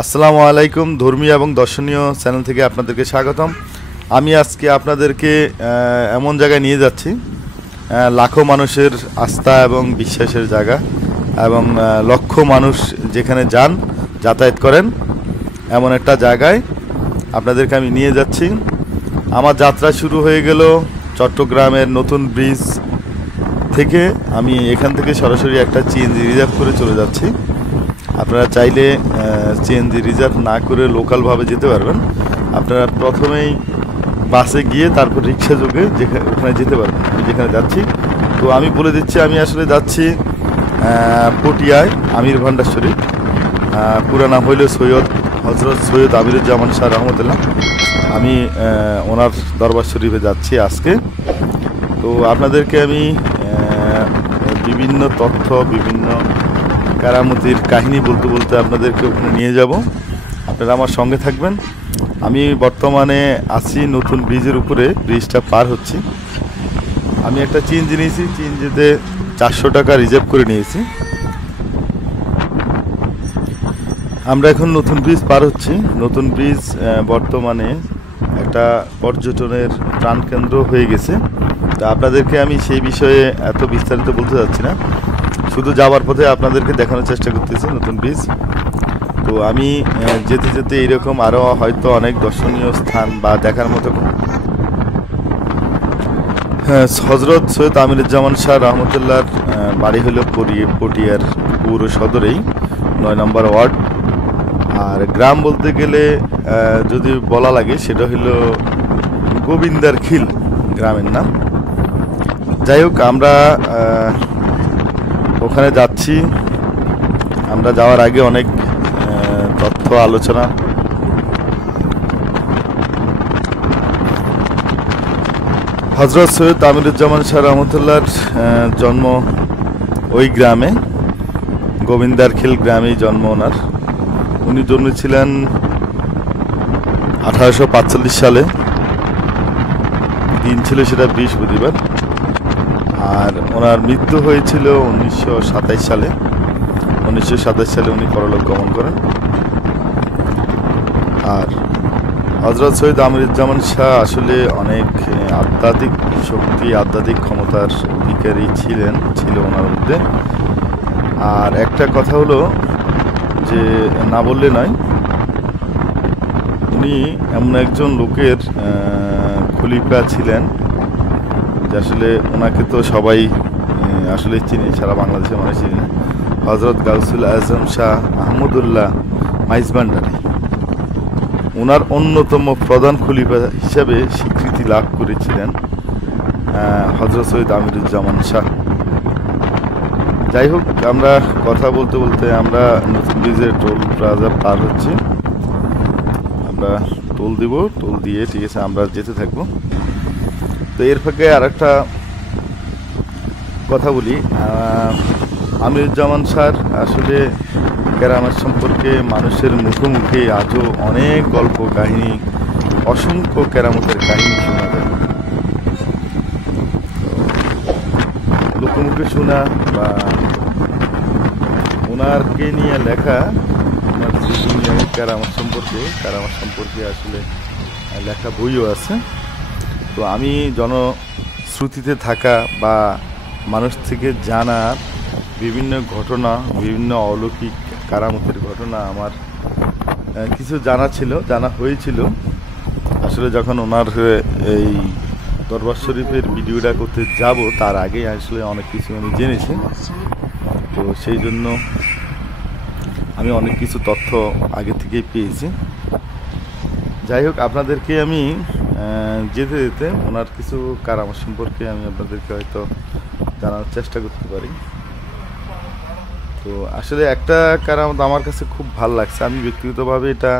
আসসালামু আলাইকুম। ধর্মীয় এবং দর্শনীয় চ্যানেল থেকে আপনাদেরকে স্বাগতম। আমি আজকে আপনাদেরকে এমন জায়গায় নিয়ে যাচ্ছি লাখো মানুষের আস্থা এবং বিশ্বাসের জায়গা, এবং লক্ষ মানুষ যেখানে যাতায়াত করেন এমন একটা জায়গায় আপনাদেরকে আমি নিয়ে যাচ্ছি। আমার যাত্রা শুরু হয়ে গেল চট্টগ্রামের নতুন ব্রিজ থেকে। আমি এখান থেকে সরাসরি একটা সিএনজি রিজার্ভ করে চলে যাচ্ছি। আপনারা চাইলে সিএনজি রিজার্ভ না করে লোকালভাবে যেতে পারবেন। আপনারা প্রথমেই বাসে গিয়ে তারপর রিক্সা যোগে ওখানে যেতে পারবেন। আমি যেখানে যাচ্ছি তো আমি বলে দিচ্ছি, আমি আসলে যাচ্ছি পটিয়ায় আমির ভান্ডার শরীফ। পুরো নাম হইল হজরত সৈয়দ আমিরুজ্জামান শাহ রহমতুল্লাহ। আমি ওনার দরবার শরীফে যাচ্ছি আজকে। তো আপনাদেরকে আমি বিভিন্ন তথ্য, বিভিন্ন কারামতির কাহিনী বলতে বলতে আপনাদেরকে ওখানে নিয়ে যাব। আপনারা আমার সঙ্গে থাকবেন। আমি বর্তমানে আছি নতুন ব্রিজের উপরে, ব্রিজটা পার হচ্ছি। আমি একটা সিএনজি নিয়েছি, সিএনজিতে 400 টাকা রিজার্ভ করে নিয়েছি। আমরা এখন নতুন ব্রিজ পার হচ্ছি। নতুন ব্রিজ বর্তমানে একটা পর্যটনের প্রাণকেন্দ্র হয়ে গেছে। তা আপনাদেরকে আমি সেই বিষয়ে এত বিস্তারিত বলতে যাচ্ছি না, শুধু যাওয়ার পথে আপনাদেরকে দেখানোর চেষ্টা করতেছি নতুন ব্রিজ। তো আমি যেতে যেতে এইরকম আরও হয়তো অনেক দর্শনীয় স্থান বা দেখার মতো, হজরত সৈয়দ আমিরুজ্জামান শাহ রহমতুল্লাহর বাড়ি হলো পটিয়ার পৌর সদরেই 9 নম্বর ওয়ার্ড। আর গ্রাম বলতে গেলে যদি বলা লাগে সেটা হলো গোবিন্দার খিল গ্রামের নাম। যাই হোক, আমরা ওখানে যাচ্ছি। আমরা যাওয়ার আগে অনেক তথ্য আলোচনা। হজরত সৈয়দ আমিরুজ্জামান শাহ রহমতুল্লাহর জন্ম ওই গ্রামে, গোবিন্দার খিল গ্রামেই জন্ম ওনার। উনি জন্মেছিলেন 1845 সালে। দিন ছিল সেটা বৃহস্পতিবার। আর ওনার মৃত্যু হয়েছিল 1927 সালে। 1927 সালে উনি পরলোক গমন করেন। আর হজরত সৈয়দ আমিরুজ্জামান শাহ আসলে অনেক আধ্যাত্মিক শক্তি, আধ্যাত্মিক ক্ষমতার অধিকারী ছিল ওনার মধ্যে। আর একটা কথা হলো যে না বললে নয়, উনি এমন একজন লোকের খলিফা ছিলেন যে আসলে ওনাকে তো সবাই আসলে চিনে, সারা বাংলাদেশের মানুষ চিনে। হজরত গাউসুল আজম শাহ আহমদুল্লাহ মাইজভান্ডারী ওনার অন্যতম প্রধান খলিফা হিসাবে স্বীকৃতি লাভ করেছিলেন হজরত সৈয়দ আমিরুজ্জামান শাহ। যাই হোক, আমরা কথা বলতে বলতে আমরা নতুন ব্রিজের টোল প্লাজা পার হচ্ছি। আমরা টোল দিব, টোল দিয়ে ঠিক আছে আমরা যেতে থাকবো। তো এর ফাঁকে আর একটা কথা বলি, আমিরুজ্জামান শাহর আসলে কেরামত সম্পর্কে মানুষের মুখে মুখে আজও অনেক গল্প কাহিনী, অসংখ্য কেরামতের কাহিনী শোনা যায়। লোকমুখে শোনা বা ওনারকে নিয়ে লেখা, ওনার জীবনী কেরামত সম্পর্কে আসলে লেখা বইও আছে। তো আমি জনশ্রুতিতে থাকা বা মানুষ থেকে জানা বিভিন্ন ঘটনা, বিভিন্ন অলৌকিক কারামতের ঘটনা আমার কিছু জানা হয়েছিল। আসলে যখন ওনার এই দরবার শরীফের ভিডিওটা করতে যাব তার আগে আসলে অনেক কিছু আমি জেনেছি। তো সেই জন্য আমি অনেক কিছু তথ্য আগে থেকেই পেয়েছি। যাই হোক, আপনাদেরকে আমি যেতে যেতে ওনার কিছু কারামত সম্পর্কে আমি আপনাদেরকে হয়তো জানার চেষ্টা করতে পারি। তো আসলে একটা কারামত আমার কাছে খুব ভালো লাগছে। আমি ব্যক্তিগতভাবে এটা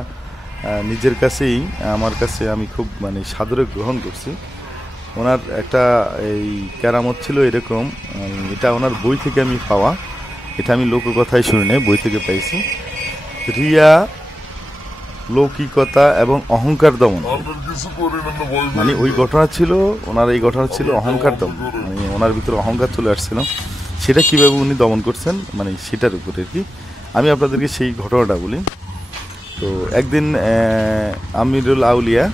নিজের কাছেই, আমার কাছে আমি খুব সাদরে গ্রহণ করছি। ওনার একটা এই কেরামত ছিল এরকম, এটা ওনার বই থেকে আমি পাওয়া, এটা আমি লোককথায় শুনি নাই, বই থেকে পাইছি। রিয়া, লৌকিকতা এবং অহংকার দমন, ওই ঘটনা ছিল ওনার, এই ঘটনা ছিল অহংকার দমন। ওনার ভিতরে অহংকার চলে আসছিল, সেটা কিভাবে উনি দমন করছেন সেটার উপরে আর কি। আমি আপনাদেরকে সেই ঘটনাটা বলি। তো একদিন আমিরুল আউলিয়া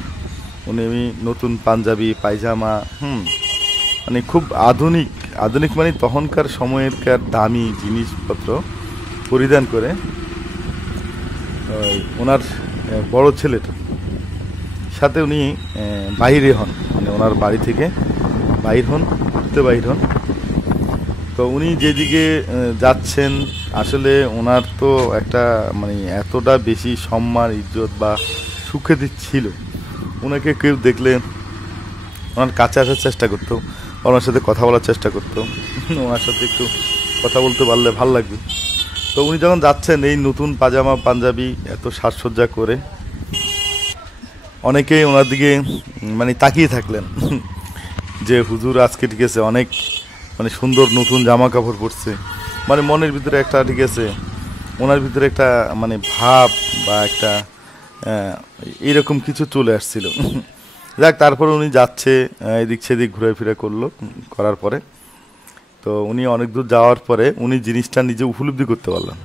উনি নতুন পাঞ্জাবি পায়জামা মানে খুব আধুনিক আধুনিক মানে তখনকার সময়েরকার দামি জিনিসপত্র পরিধান করে ওনার বড় ছেলেটা সাথে উনি বাইরে হন, মানে ওনার বাড়ি থেকে বাইর হন, ঘুরতে বাইর হন। তো উনি যেদিকে যাচ্ছেন আসলে ওনার তো একটা মানে এতটা বেশি সম্মান ইজ্জত বা সুখ্যাতি ছিল, ওনাকে কেউ দেখলে ওনার কাছে আসার চেষ্টা করতো, ওনার সাথে কথা বলার চেষ্টা করতো, ওনার সাথে একটু কথা বলতে পারলে ভাল লাগবে। তো উনি যখন যাচ্ছেন এই নতুন পাজামা পাঞ্জাবি এত সাজসজ্জা করে, অনেকেই ওনার দিকে মানে তাকিয়ে থাকলেন যে হুজুর আজকে ঠিক আছে অনেক মানে সুন্দর নতুন জামা কাপড় পরছে, মানে মনের ভিতরে একটা ঠিক আছে ওনার ভিতরে একটা মানে ভাব বা একটা এইরকম কিছু চলে আসছিল। যাক, তারপর উনি যাচ্ছে এদিক সেদিক ঘুরে করলো, করার পরে তো উনি অনেক দূর যাওয়ার পরে উনি জিনিসটা নিজে উপলব্ধি করতে পারলেন।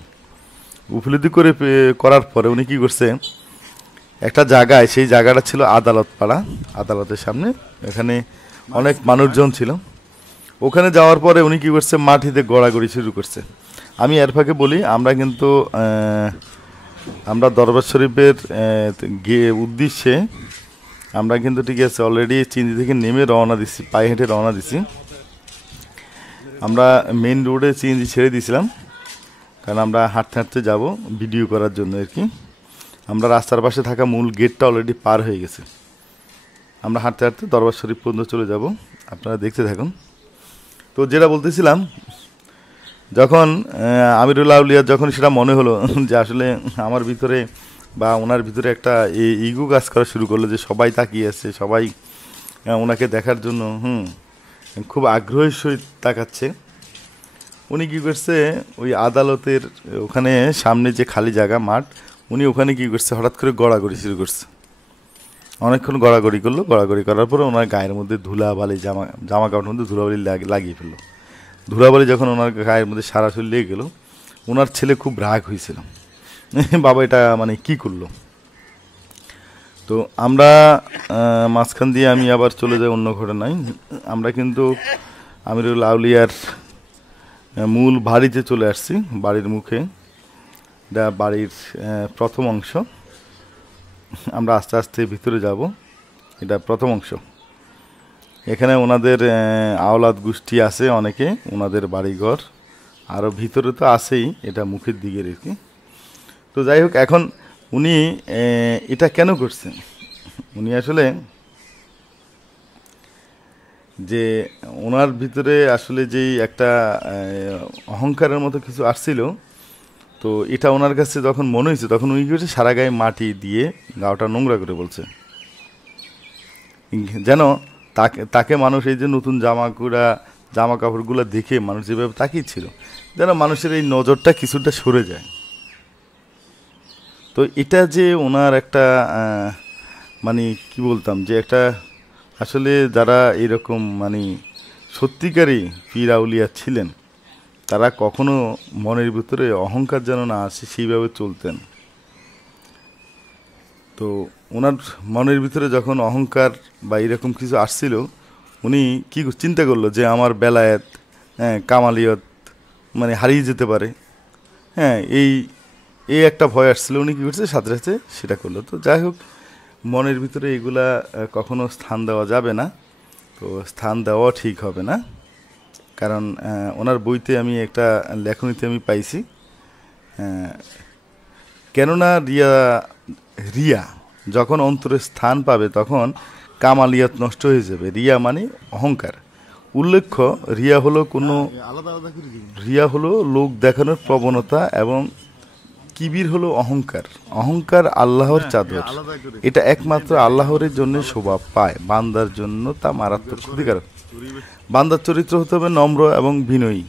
উপলব্ধি করার পরে উনি কি করছে, একটা জায়গায়, সেই জায়গাটা ছিল আদালত পাড়া, আদালতের সামনে, এখানে অনেক মানুষজন ছিল। ওখানে যাওয়ার পরে উনি কি করছে, মাটিতে গড়াগড়ি শুরু করছে। আমি এর ফাঁকে বলি, আমরা কিন্তু আমরা দরবার শরীফের উদ্দেশ্যে আমরা কিন্তু ঠিক আছে অলরেডি চিংড়ি থেকে নেমে রওনা দিচ্ছি, পায়ে হেঁটে রওনা দিচ্ছি। আমরা মেন রোডে চিংড়ি ছেড়ে দিয়েছিলাম, কারণ আমরা হাঁটতে হাঁটতে যাবো ভিডিও করার জন্য আর কি। আমরা রাস্তার পাশে থাকা মূল গেটটা অলরেডি পার হয়ে গেছে, আমরা হাঁটতে হাঁটতে দরবার শরীফ পর্যন্ত চলে যাব, আপনারা দেখতে থাকুন। তো যেটা বলতেছিলাম, যখন আমিরুল আউলিয়ার যখন সেটা মনে হলো যে আসলে আমার ভিতরে বা ওনার ভিতরে একটা ইগো কাজ করা শুরু করলো, যে সবাই তাকিয়ে আছে, সবাই ওনাকে দেখার জন্য খুব আগ্রহের সহিত তাকাচ্ছে। উনি কী করছে, ওই আদালতের ওখানে সামনে যে খালি জায়গা মাঠ, উনি ওখানে কী করছে, হঠাৎ করে গড়াগড়ি শুরু করছে। অনেকক্ষণ গড়াগড়ি করলো, গড়াগড়ি করার পরে ওনার গায়ের মধ্যে ধুলাবালি, জামা কাপড়ের মধ্যে ধুলাবালি লাগিয়ে ফেললো। ধুলাবালি যখন ওনার গায়ের মধ্যে সারাসরি লেগে গেল, ওনার ছেলে খুব রাগ হয়েছিল, বাবা এটা মানে কি করলো। তো আমরা মাঝখান দিয়ে আমি আবার চলে যাই অন্য ঘটনায়। আমরা কিন্তু আমিরুল আউলিয়ার মূল বাড়িতে চলে আসছি, বাড়ির মুখে, এটা বাড়ির প্রথম অংশ। আমরা আস্তে আস্তে ভিতরে যাব, এটা প্রথম অংশ। এখানে ওনাদের আওলাদ গোষ্ঠী আছে অনেকে, ওনাদের বাড়িঘর আরও ভিতরে তো আছেই, এটা মুখের দিকে রেখে। তো যাই হোক, এখন উনি এটা কেন করছেন, উনি আসলে যে ওনার ভিতরে আসলে যেই একটা অহংকারের মতো কিছু আসছিল, তো এটা ওনার কাছে যখন মনে হয়েছে, তখন উনি কি সারা গায়ে মাটি দিয়ে গাওটা নোংরা করে বলছে, যেন তাকে মানুষ এই যে নতুন জামা কাপড়গুলো দেখে মানুষ যেভাবে তাকিয়েছিল, যেন মানুষের এই নজরটা কিছুটা সরে যায়। তো এটা যে ওনার একটা মানে কি বলতাম, যে একটা আসলে যারা এরকম মানে সত্যিকারই পীর আউলিয়া ছিলেন, তারা কখনো মনের ভিতরে অহংকার যেন না আসে সেইভাবে চলতেন। তো ওনার মনের ভিতরে যখন অহংকার বা এরকম কিছু আসছিল, উনি কি চিন্তা করলো যে আমার বেলায়েত, কামালিয়ত মানে হারিয়ে যেতে পারে, এই একটা ভয় আসছিল। উনি কী করছে, সাথে সাথে সেটা করলো। তো যাই হোক, মনের ভিতরে এগুলা কখনো স্থান দেওয়া যাবে না, তো স্থান দেওয়া ঠিক হবে না। কারণ ওনার বইতে আমি একটা লেখনীতে আমি পাইছি, কেননা রিয়া যখন অন্তরে স্থান পাবে তখন কামালিয়াত নষ্ট হয়ে যাবে। রিয়া মানে অহংকার। উল্লেখ্য, রিয়া হলো লোক দেখানোর প্রবণতা, এবং কিবির হলো অহংকার। অহংকার আল্লাহর চাদর, এটা একমাত্র আল্লাহর জন্য শোভা পায়, বান্দার জন্য তা মারাত্মক ক্ষতিকারক। বান্দার চরিত্র হতে হবে নম্র এবং বিনয়ী।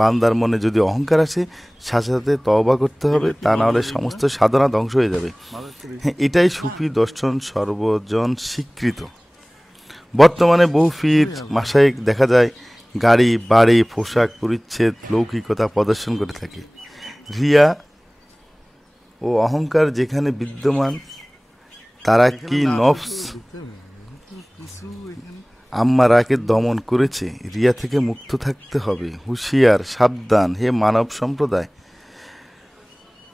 বান্দার মনে যদি অহংকার আসে, সাথে সাথে তওবা করতে হবে, তা না হলে সমস্ত সাধনা ধ্বংস হয়ে যাবে। এটাই সুফি দর্শন সর্বজন স্বীকৃত। বর্তমানে বহু পীর মাশায়েখ দেখা যায় গাড়ি বাড়ি পোশাক পরিচ্ছদ লৌকিকতা প্রদর্শন করে থাকে। রিয়া ও অহংকার যেখানে বিদ্যমান, তারা কি নফস আম্মারাকে দমন করেছে। রিয়া থেকে মুক্ত থাকতে হবে। হুঁশিয়ার, সাবধান হে মানব সম্প্রদায়।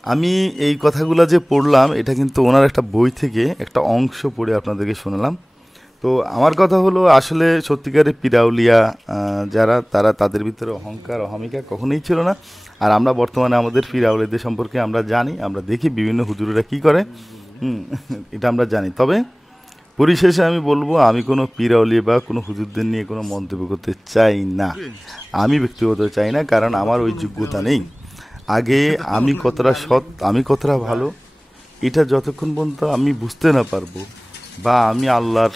আমি এই কথাগুলো যে পড়লাম, এটা কিন্তু ওনার একটা বই থেকে একটা অংশ পড়ে আপনাদেরকে শোনালাম। তো আমার কথা হলো, আসলে সত্যিকারের পিরাউলিয়া যারা, তারা তাদের ভিতরে অহংকার অহমিকা কখনোই ছিল না। আর আমরা বর্তমানে আমাদের পিরাউলিয়াদের সম্পর্কে আমরা জানি, আমরা দেখি বিভিন্ন হুজুরেরা কি করে, এটা আমরা জানি। তবে পরিশেষে আমি বলবো, আমি কোনো পিরাউলিয়া বা কোনো হুজুরদের নিয়ে কোনো মন্তব্য করতে চাই না, আমি ব্যক্তিগত চাই না, কারণ আমার ওই যোগ্যতা নেই। আগে আমি কতটা সৎ, আমি কতটা ভালো, এটা যতক্ষণ পর্যন্ত আমি বুঝতে না পারবো বা আমি আল্লাহর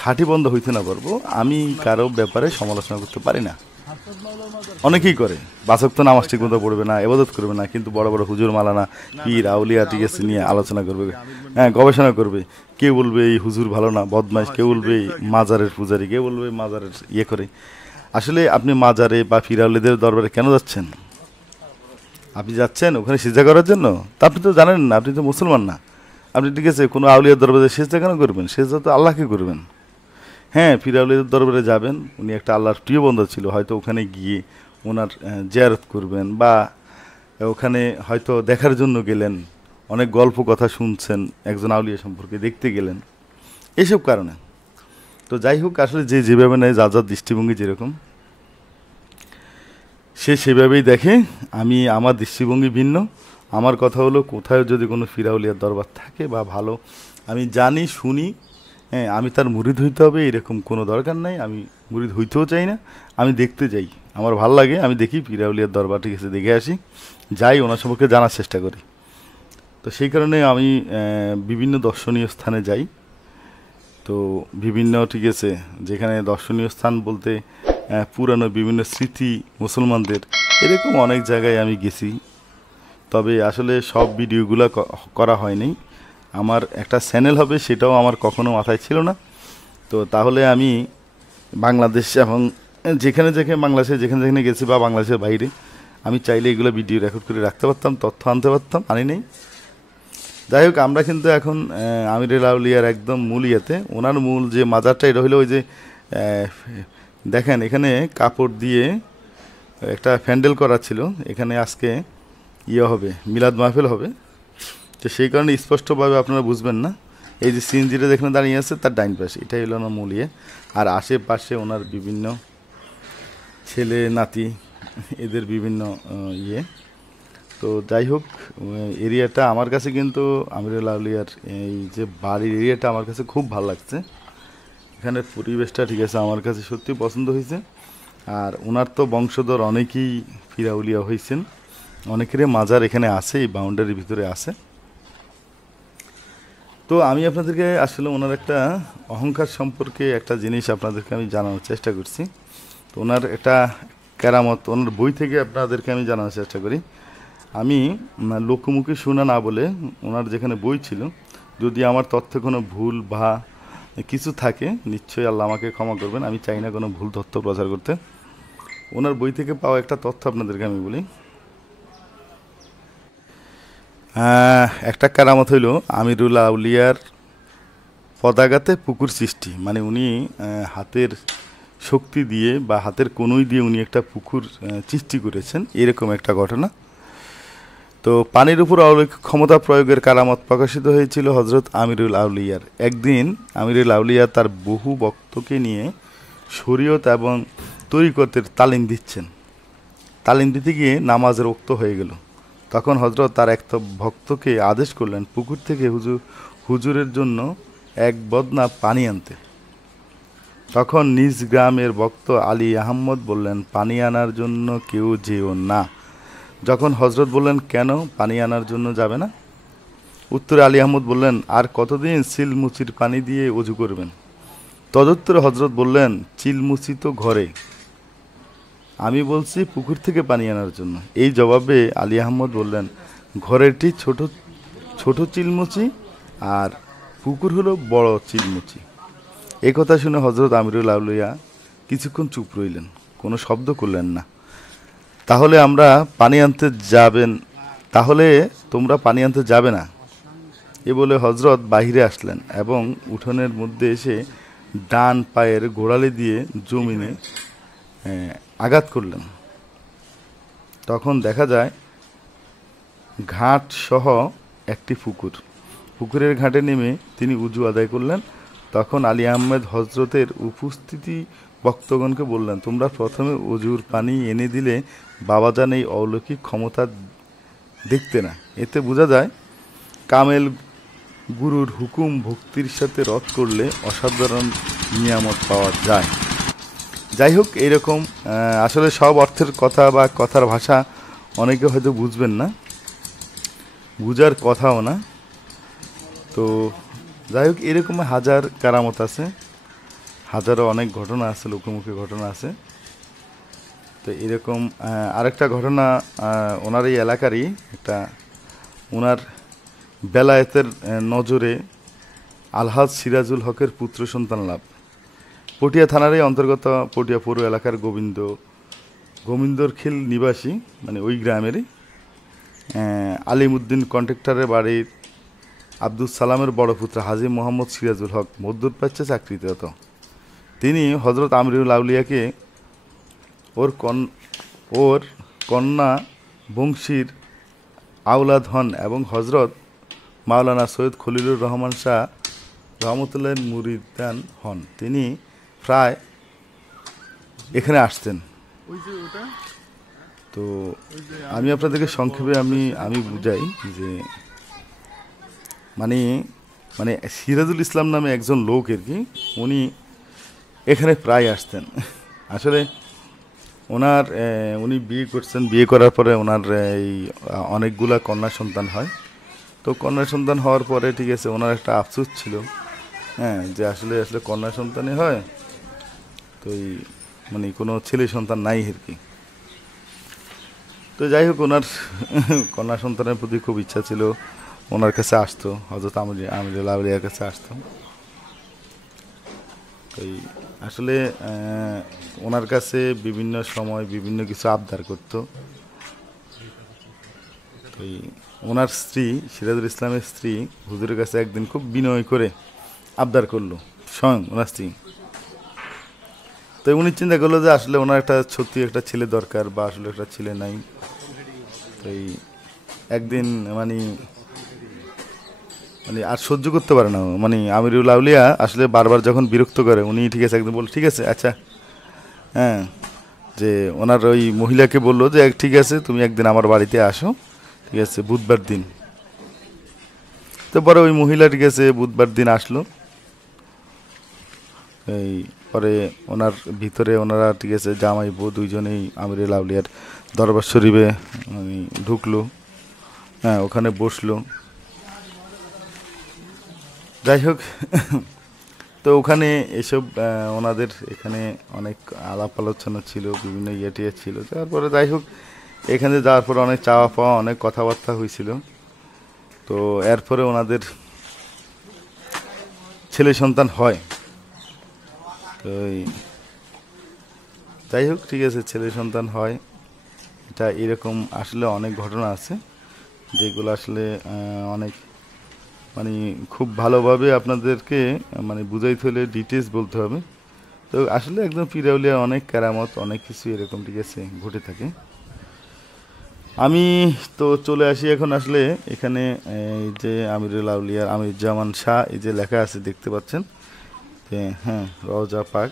খাঁটি বন্ধ হইতে না পারবো, আমি কারো ব্যাপারে সমালোচনা করতে পারি না। অনেকেই করে, বাসক তো নামাজ ঠিক মতো পড়বে না, এবাদত করবে না, কিন্তু বড় বড় হুজুর মালানা পীর আউলিয়া ঠিক আছে নিয়ে আলোচনা করবে, হ্যাঁ, গবেষণা করবে। কেউ বলবে এই হুজুর ভালো না, বদমাইশ, কেউ বলবে মাজারের পূজারি, কেউ বলবে মাজারের ইয়ে করে। আসলে আপনি মাজারে বা পিরাউলিদের দরবারে কেন যাচ্ছেন? আপনি যাচ্ছেন ওখানে সিজদা করার জন্য? তা আপনি তো জানেন না, আপনি তো মুসলমান না। আপনি ঠিক আছে কোনো আউলিয়ার দরবারে সিজদা কেন করবেন? সিজদা তো আল্লাহকে করবেন। হ্যাঁ, পিরাউলিদের দরবারে যাবেন, উনি একটা আল্লাহর প্রিয় বন্ধু ছিল, হয়তো ওখানে গিয়ে ওনার জিয়ারত করবেন, বা ওখানে হয়তো দেখার জন্য গেলেন, অনেক গল্প কথা শুনছেন একজন আউলিয়া সম্পর্কে, দেখতে গেলেন, এইসব কারণে। তো যাই হোক, আসলে যে যেভাবে নেয়, যার যার দৃষ্টিভঙ্গি যেরকম, সে সেভাবেই দেখে। আমি, আমার দৃষ্টিভঙ্গি ভিন্ন। আমার কথা হলো, কোথাও যদি কোনো পিরাউলিয়ার দরবার থাকে বা ভালো, আমি জানি, শুনি, হ্যাঁ, আমি তার মুরিদ হইতে হবে এরকম কোনো দরকার নাই, আমি মুরিদ হইতেও চাই না, আমি দেখতে যাই, আমার ভাল লাগে, আমি দেখি পিরাউলিয়ার দরবার ঠিক আছে, দেখে আসি, যাই, ওনার সম্পর্কে জানার চেষ্টা করি। তো সেই কারণে আমি বিভিন্ন দর্শনীয় স্থানে যাই। তো বিভিন্ন ঠিক আছে, যেখানে দর্শনীয় স্থান বলতে পুরানো বিভিন্ন স্মৃতি মুসলমানদের, এরকম অনেক জায়গায় আমি গেছি। তবে আসলে সব ভিডিওগুলো করা হয়নি। আমার একটা চ্যানেল হবে, সেটাও আমার কখনো মাথায় ছিল না। তো তাহলে আমি বাংলাদেশ এবং যেখানে যেখানে বাংলাদেশে যেখানে যেখানে গেছি বা বাংলাদেশের বাইরে, আমি চাইলে এগুলো ভিডিও রেকর্ড করে রাখতে পারতাম, তথ্য আনতে পারতাম, আনি নেই। যাই হোক, আমরা কিন্তু এখন আমিরুল আউলিয়ার একদম মূল ইয়েতে, ওনার মূল যে মাজারটা, এটা হলো ওই যে দেখেন এখানে কাপড় দিয়ে একটা প্যান্ডেল করা ছিল, এখানে আজকে ইয়ে হবে, মিলাদ মাহফিল হবে। তো সেই কারণে স্পষ্টভাবে আপনারা বুঝবেন না। এই যে সিএনজিটা যেখানে দাঁড়িয়ে আছে, তার ডাইন পাশে, এটাই হলো ওনার মূল ইয়ে। আর আশেপাশে ওনার বিভিন্ন ছেলে নাতি, এদের বিভিন্ন ইয়ে। তো যাই হোক, এরিয়াটা আমার কাছে কিন্তু আমিরুল আউলিয়ার এই যে বাড়ির এরিয়াটা আমার কাছে খুব ভালো লাগছে। এখানের পরিবেশটা ঠিক আছে, আমার কাছে সত্যি পছন্দ হয়েছে। আর ওনার তো বংশধর অনেকেই পিরাউলিয়া হয়েছেন, অনেকেরই মাজার এখানে আছে, এই বাউন্ডারির ভিতরে আছে। তো আমি আপনাদেরকে আসলে ওনার একটা অহংকার সম্পর্কে একটা জিনিস আপনাদেরকে আমি জানানোর চেষ্টা করছি। তো ওনার একটা কেরামত ওনার বই থেকে আপনাদেরকে আমি জানানোর চেষ্টা করি। আমি লোকমুখে শোনা না বলে, ওনার যেখানে বই ছিল, যদি আমার তথ্যে কোনো ভুল বা কিছু থাকে, নিশ্চয়ই আল্লাহ আমাকে ক্ষমা করবেন, আমি চাই না কোনো ভুল তথ্য প্রচার করতে। ওনার বই থেকে পাওয়া একটা তথ্য আপনাদেরকে আমি বলি। একটা কেরামত হইল আমিরুল আউলিয়ার পদাঘাতে পুকুর সৃষ্টি, মানে উনি হাতের শক্তি দিয়ে বা হাতের কনুই দিয়ে উনি একটা পুকুর সৃষ্টি করেছেন, এরকম একটা ঘটনা। তো পানির উপর অলৌকিক ক্ষমতা প্রয়োগের কারামত প্রকাশিত হয়েছিল হজরত আমিরুল আউলিয়ার। একদিন আমিরুল আউলিয়া তার বহু ভক্তকে নিয়ে শরীয়ত এবং তরিকতের তালিম দিচ্ছেন। তালিম দিতে গিয়ে নামাজ রক্ত হয়ে গেল। তখন হজরত তার এক ভক্তকে আদেশ করলেন পুকুর থেকে হুজুরের জন্য এক বদনা পানি আনতে। তখন নিজ গ্রামের ভক্ত আলী আহম্মদ বললেন, পানি আনার জন্য কেউ যেও না। যখন হজরত বললেন, কেন পানি আনার জন্য যাবে না? উত্তরে আলী আহমদ বললেন, আর কতদিন চিলমুচির পানি দিয়ে অজু করবেন? তদুত্তরে হজরত বললেন, চিলমুচি তো ঘরে, আমি বলছি পুকুর থেকে পানি আনার জন্য। এই জবাবে আলী আহমদ বললেন, ঘরেরটি ছোট ছোট চিলমুচি আর পুকুর হলো বড় চিলমুচি। এ কথা শুনে হজরত আমিরুল আউলিয়া কিছুক্ষণ চুপ রইলেন, কোনো শব্দ করলেন না। তাহলে আমরা পানি আনতে যাবেন, তাহলে তোমরা পানি আনতে যাবে না। এ বলে হজরত বাহিরে আসলেন এবং উঠোনের মধ্যে এসে ডান পায়ের গোড়ালি দিয়ে জমিনে আঘাত করলেন। তখন দেখা যায় ঘাট সহ একটি পুকুর। পুকুরের ঘাটে নেমে তিনি উজু আদায় করলেন। তখন আলী আহমেদ হজরতের উপস্থিতি ভক্তগণকে বললেন, তোমরা প্রথমে উজুর পানি এনে দিলে বাবাজান এই অলৌকিক ক্ষমতা দেখতে না। এতে বোঝা যায় কামেল গুরুর হুকুম ভক্তির সাথে রদ করলে অসাধারণ নিয়ামত পাওয়া যায়। যাই হোক, এইরকম আসলে সব অর্থের কথা বা কথার ভাষা অনেকে হয়তো বুঝবেন না, বুঝার কথাও না। তো যাই হোক, এরকম হাজার কারামত আছে, হাজারো অনেক ঘটনা আছে, লোকমুখে ঘটনা আছে। তো এরকম আরেকটা ঘটনা ওনার এই এলাকারই একটা, ওনার বেলায়েতের নজরে আলহাজ সিরাজুল হকের পুত্র সন্তান লাভ। পটিয়া থানারই অন্তর্গত পটিয়া পৌর এলাকার গোবিন্দরখিল নিবাসী, মানে ওই গ্রামেরই আলিমউদ্দিন কন্ট্রাক্টরের বাড়ির আব্দুল সালামের বড় পুত্র হাজী মোহাম্মদ সিরাজুল হক মধ্যপ্রাচ্যে চাকরিরত। তিনি হজরত আমিরুল আউলিয়াকে ওর কন্যা বংশীর আওলাদ হন এবং হজরত মাওলানা সৈয়দ খলিলুর রহমান শাহ রহমতুল্লাহ মুরিদান হন। তিনি প্রায় এখানে আসতেন। তো আমি আপনাদেরকে সংক্ষেপে আমি বুঝাই যে মানে সিরাজুল ইসলাম নামে একজন লোক আর কি, উনি এখানে প্রায় আসতেন। আসলে উনি বিয়ে করছেন, বিয়ে করার পরে ওনার এই অনেকগুলা কন্যা সন্তান হয়। তো কন্যা সন্তান হওয়ার পরে ঠিক আছে, ওনার একটা আফসোস ছিল, হ্যাঁ, যে আসলে কন্যা সন্তানই হয়, তো এই কোনো ছেলে সন্তান নাই আর কি। তো যাই হোক, ওনার কন্যা সন্তানের প্রতি খুব ইচ্ছা ছিল, ওনার কাছে আসতো, হযরত আমিরুল আউলিয়ার কাছে আসতো। এই আসলে ওনার কাছে বিভিন্ন সময় বিভিন্ন কিছু আবদার করত। এই ওনার স্ত্রী সিরাজুল ইসলামের স্ত্রী হুজুরের কাছে একদিন খুব বিনয় করে আবদার করলো, স্বয়ং ওনার স্ত্রী। তো উনি চিন্তা করলো যে আসলে ওনার সত্যি একটা ছেলে দরকার, বা আসলে একটা ছেলে নাই। তো এই একদিন মানে আর সহ্য করতে পারে না, আমিরুল আউলিয়া আসলে বারবার যখন বিরক্ত করে, উনি ঠিক আছে একদিন বলল, ঠিক আছে আচ্ছা, হ্যাঁ, যে ওনার ওই মহিলাকে বললো যে ঠিক আছে তুমি একদিন আমার বাড়িতে আসো, ঠিক আছে, বুধবার দিন। তো পরে ওই মহিলা ঠিক আছে বুধবার দিন আসলো। এই পরে ওনার ভিতরে ওনারা ঠিক আছে জামাই বউ দুইজনেই আমিরুল আউলিয়ার দরবার শরীফে ঢুকলো, হ্যাঁ, ওখানে বসলো। যাই হোক, তো ওখানে এসব ওনাদের এখানে অনেক আলাপ আলোচনা ছিল, বিভিন্ন ইয়েটিয়া ছিল। তারপরে যাই হোক, এখানে যাওয়ার পরে অনেক চাওয়া পাওয়া, অনেক কথাবার্তা হয়েছিল। তো এরপরে ওনাদের ছেলে সন্তান হয়। তো যাই হোক, ঠিক আছে, ছেলে সন্তান হয়। এটা এরকম আসলে অনেক ঘটনা আছে যেগুলো আসলে অনেক খুব ভালোভাবে আপনাদেরকে বুঝাইতে হলে ডিটেলস বলতে হবে। তো আসলে একদম পীর আউলিয়ার অনেক কেরামত, অনেক কিছু এরকম ঠিক আছে ঘটে থাকে। আমি তো চলে আসি এখন আসলে এখানে, এই যে আমিরুল আউলিয়ার আমিরুজ্জামান শাহ, এই যে লেখা আছে দেখতে পাচ্ছেন, হ্যাঁ, রওজা পাক।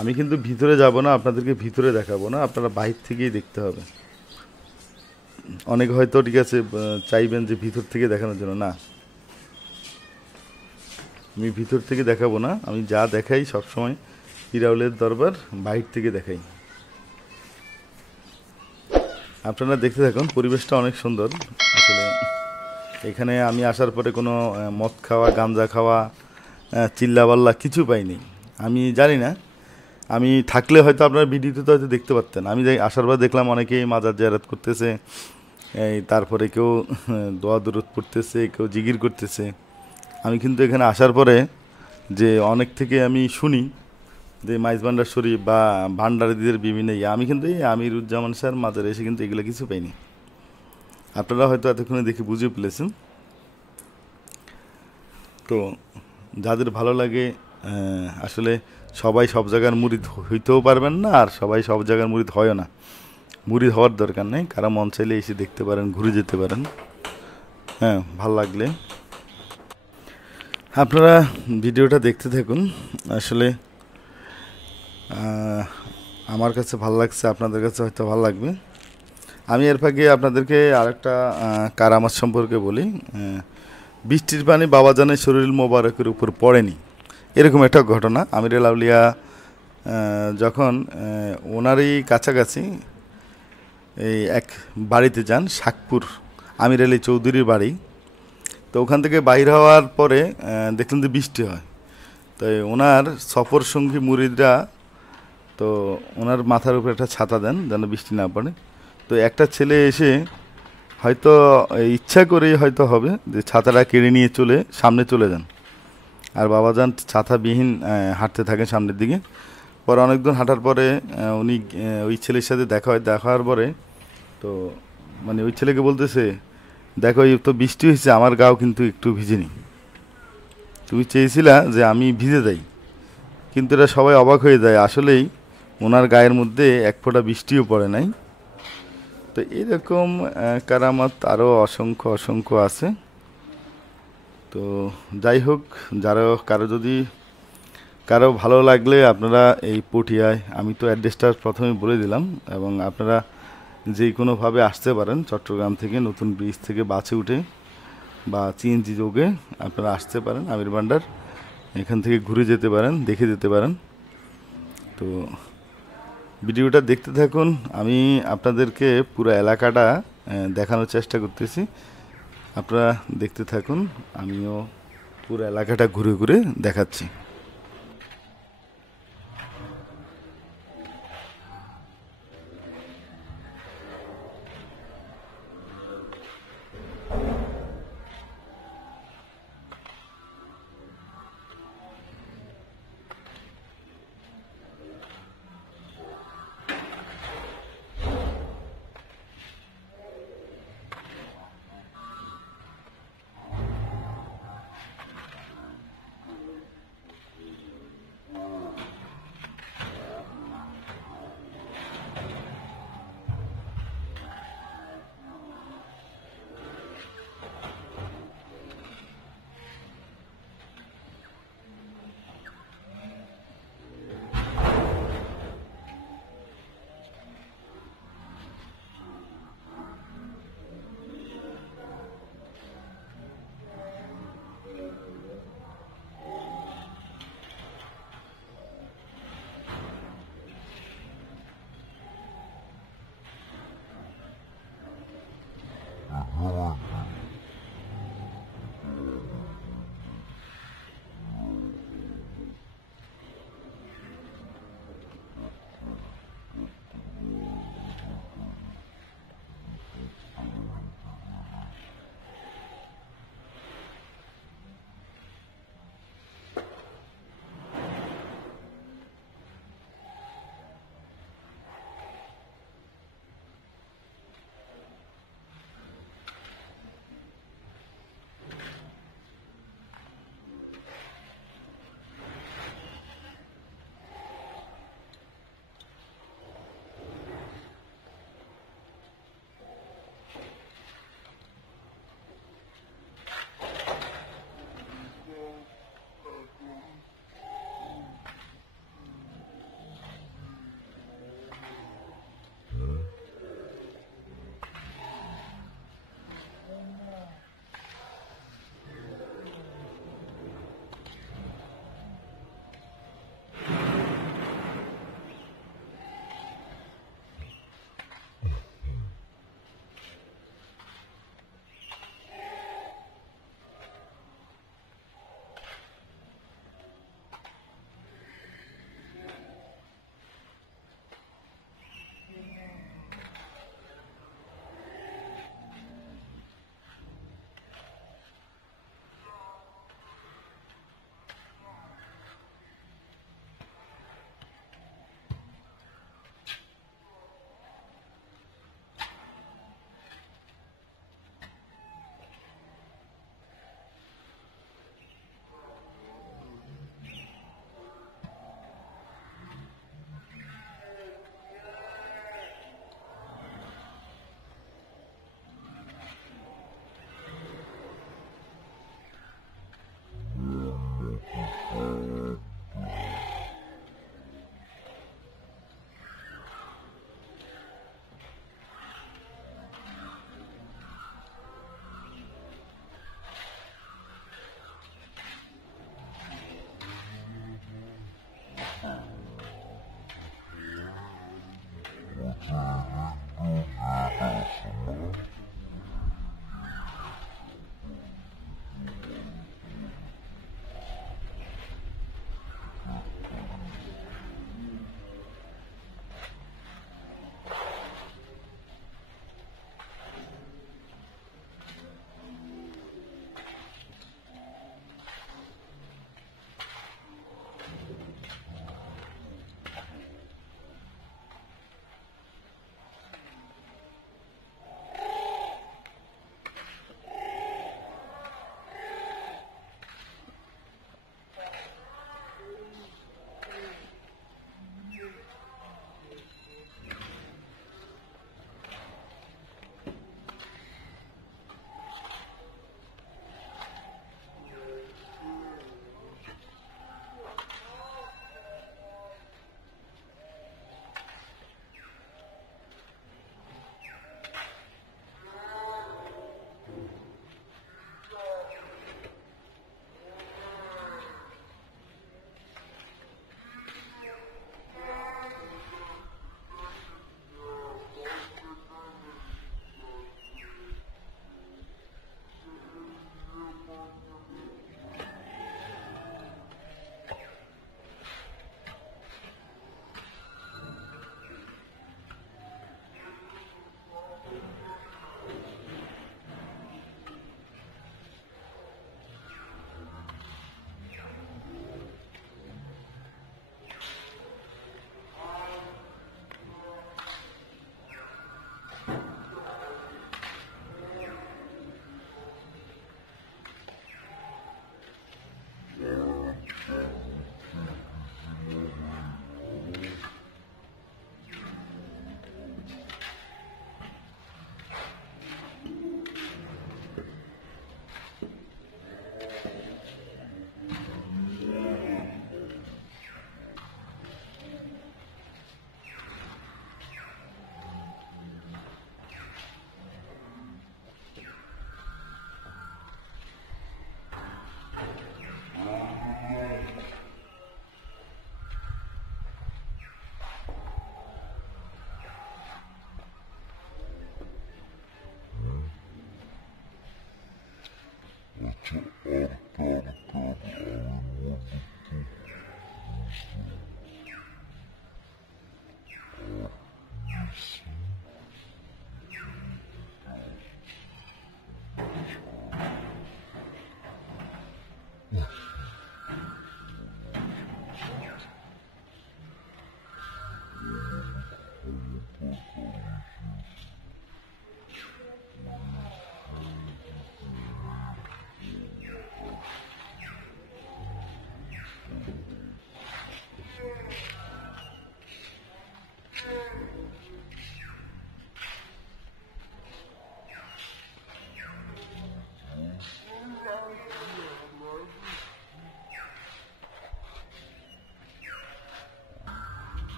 আমি কিন্তু ভিতরে যাব না, আপনাদেরকে ভিতরে দেখাবো না, আপনারা বাহির থেকেই দেখতে হবে। অনেক হয়তো ঠিক আছে চাইবেন যে ভিতর থেকে দেখানোর জন্য, না, আমি ভিতর থেকে দেখাবো না। আমি যা দেখাই সবসময় পীর আউলিয়ার দরবার বাহির থেকে দেখাই। আপনারা দেখতে থাকুন, পরিবেশটা অনেক সুন্দর। আসলে এখানে আমি আসার পরে কোনো মদ খাওয়া, গাঞ্জা খাওয়া, চিল্লাবাল্লা কিছু পাইনি। আমি জানি না, আমি থাকলে হয়তো আপনার ভিডিওতে তো হয়তো দেখতে পারতেন। আমি আসার পর দেখলাম অনেকেই মাজার জিয়ারত করতেছে, তারপরে কেউ দোয়া দরুদ পড়তেছে, কেউ জিকির করতেছে। আমি কিন্তু এখানে আসার পরে যে অনেক থেকে আমি শুনি যে মাইজ ভান্ডার শরীফ বা ভান্ডারীদের বিভিন্ন আমি কিন্তু এই আমিরুজ্জামান শাহর মাজারে এসে কিন্তু এগুলো কিছু পাইনি। আপনারা হয়তো এতক্ষণে দেখে বুঝে ফেলেছেন। তো যাদের ভালো লাগে, আসলে সবাই সব জায়গার মুরিদ হইতেও পারবেন না, আর সবাই সব জায়গার মুরিদ হয়ও না। মুরিদ হওয়ার দরকার নেই, কারা মন চাইলে এসে দেখতে পারেন, ঘুরে যেতে পারেন। হ্যাঁ, ভালো লাগলে আপনারা ভিডিওটা দেখতে থাকুন। আসলে আমার কাছে ভালো লাগছে, আপনাদের কাছে হয়তো ভালো লাগবে। আমি এর ফাঁকে আপনাদেরকে আরেকটা কারামাত সম্পর্কে বলি। বৃষ্টির পানি বাবাজানের শরীর মোবারকের উপর পড়েনি, এরকম একটা ঘটনা। আমির আউলিয়া যখন ওনারই কাছাকাছি এই এক বাড়িতে যান, শাকপুর আমির আলী চৌধুরীর বাড়ি। তো ওখান থেকে বাইর হওয়ার পরে দেখলেন যে বৃষ্টি হয়। তো ওনার সফর সঙ্গী মুরিদরা তো ওনার মাথার উপরে একটা ছাতা দেন যেন বৃষ্টি না পড়ে। তো একটা ছেলে এসে হয়তো ইচ্ছা করেই হয়তো হবে যে ছাতাটা কেড়ে নিয়ে সামনে চলে যান, আর বাবাজান ছাতাবিহীন হাঁটতে থাকেন সামনের দিকে। পরে অনেক দূর হাঁটার পরে উনি ওই ছেলের সাথে দেখা হওয়ার পরে তো মানে ওই ছেলেকে বলতেছে, দেখো এই তো বৃষ্টি হয়েছে, আমার গাও কিন্তু একটু ভিজেনি, তুমি চেয়েছিলা যে আমি ভিজে যাই। কিন্তু এটা সবাই অবাক হয়ে যায়, আসলেই ওনার গায়ের মধ্যে এক ফোঁটা বৃষ্টিও পড়ে নাই। তো এরকম কারামাত আরও অসংখ্য অসংখ্য আছে। তো যাই হোক, কারো ভালো লাগলে আপনারা এই পটিয়ায়, আমি তো অ্যাড্রেসটা প্রথমে বলে দিলাম, এবং আপনারা যে কোনোভাবে আসতে পারেন চট্টগ্রাম থেকে, নতুন ব্রিজ থেকে বাসে উঠে বা সিএনজি যোগে আপনারা আসতে পারেন আমির ভান্ডার। এখান থেকে ঘুরে যেতে পারেন, দেখে যেতে পারেন। তো ভিডিওটা দেখতে থাকুন, আমি আপনাদেরকে পুরো এলাকাটা দেখানোর চেষ্টা করতেছি। আপনারা দেখতে থাকুন, আমিও পুরো এলাকাটা ঘুরে ঘুরে দেখাচ্ছি।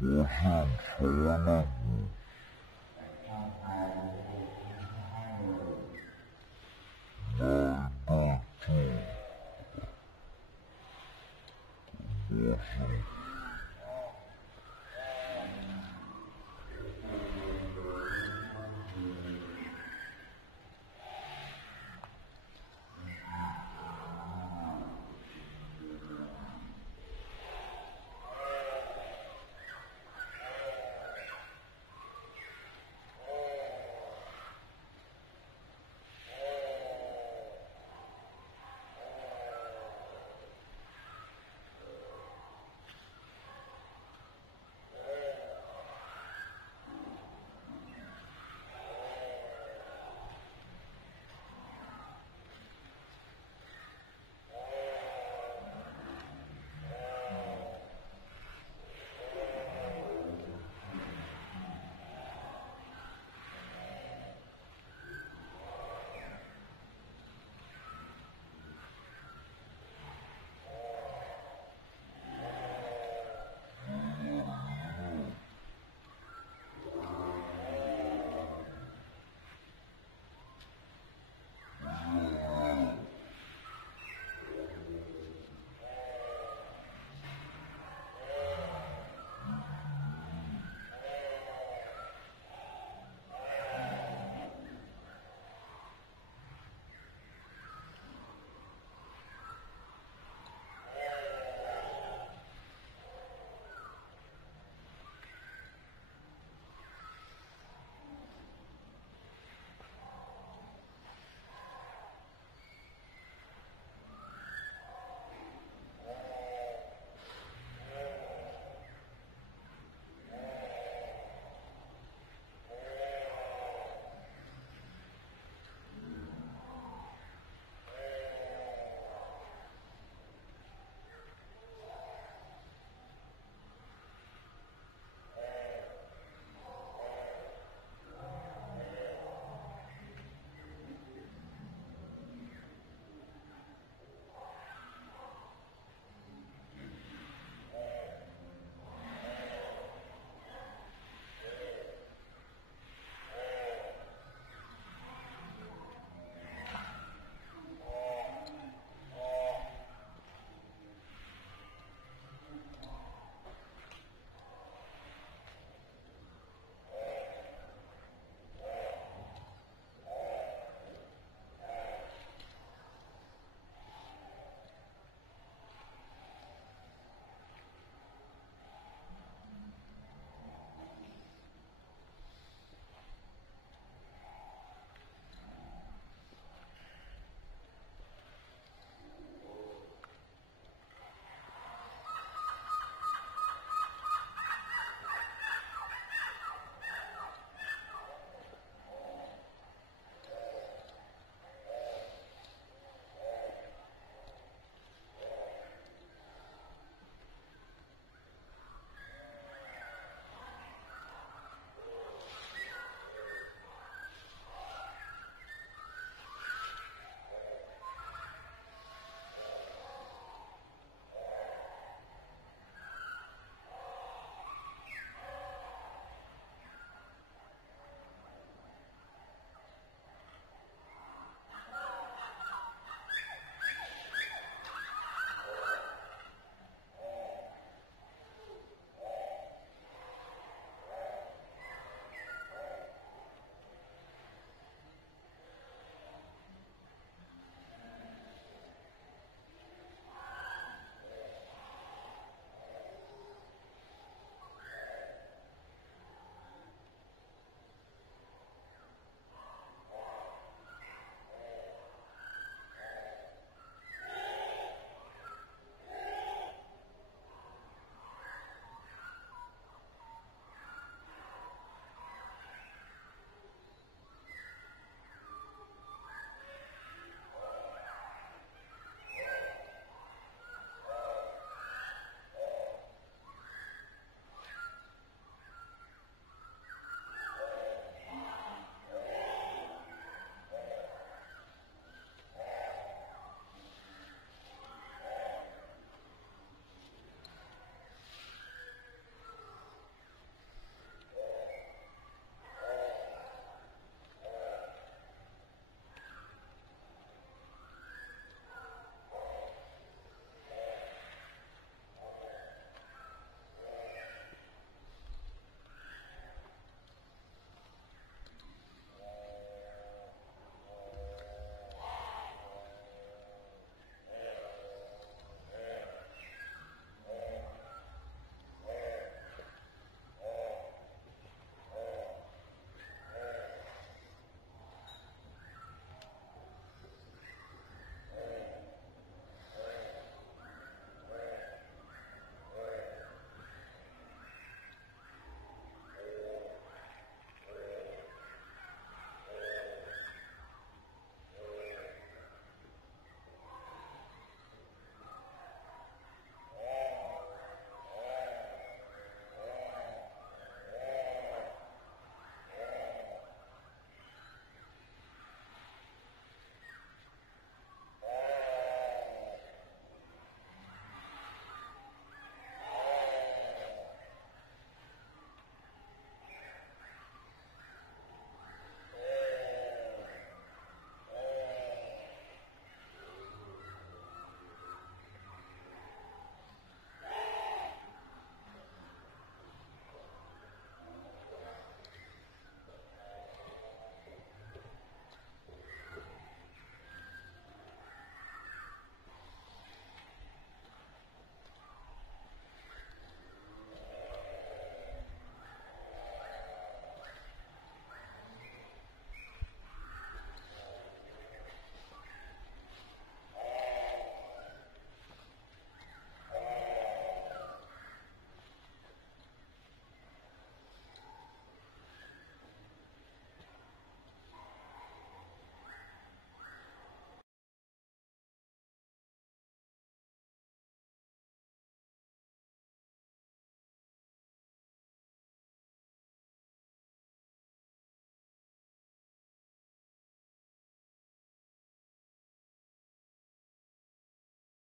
your hand surrounding you. Your hand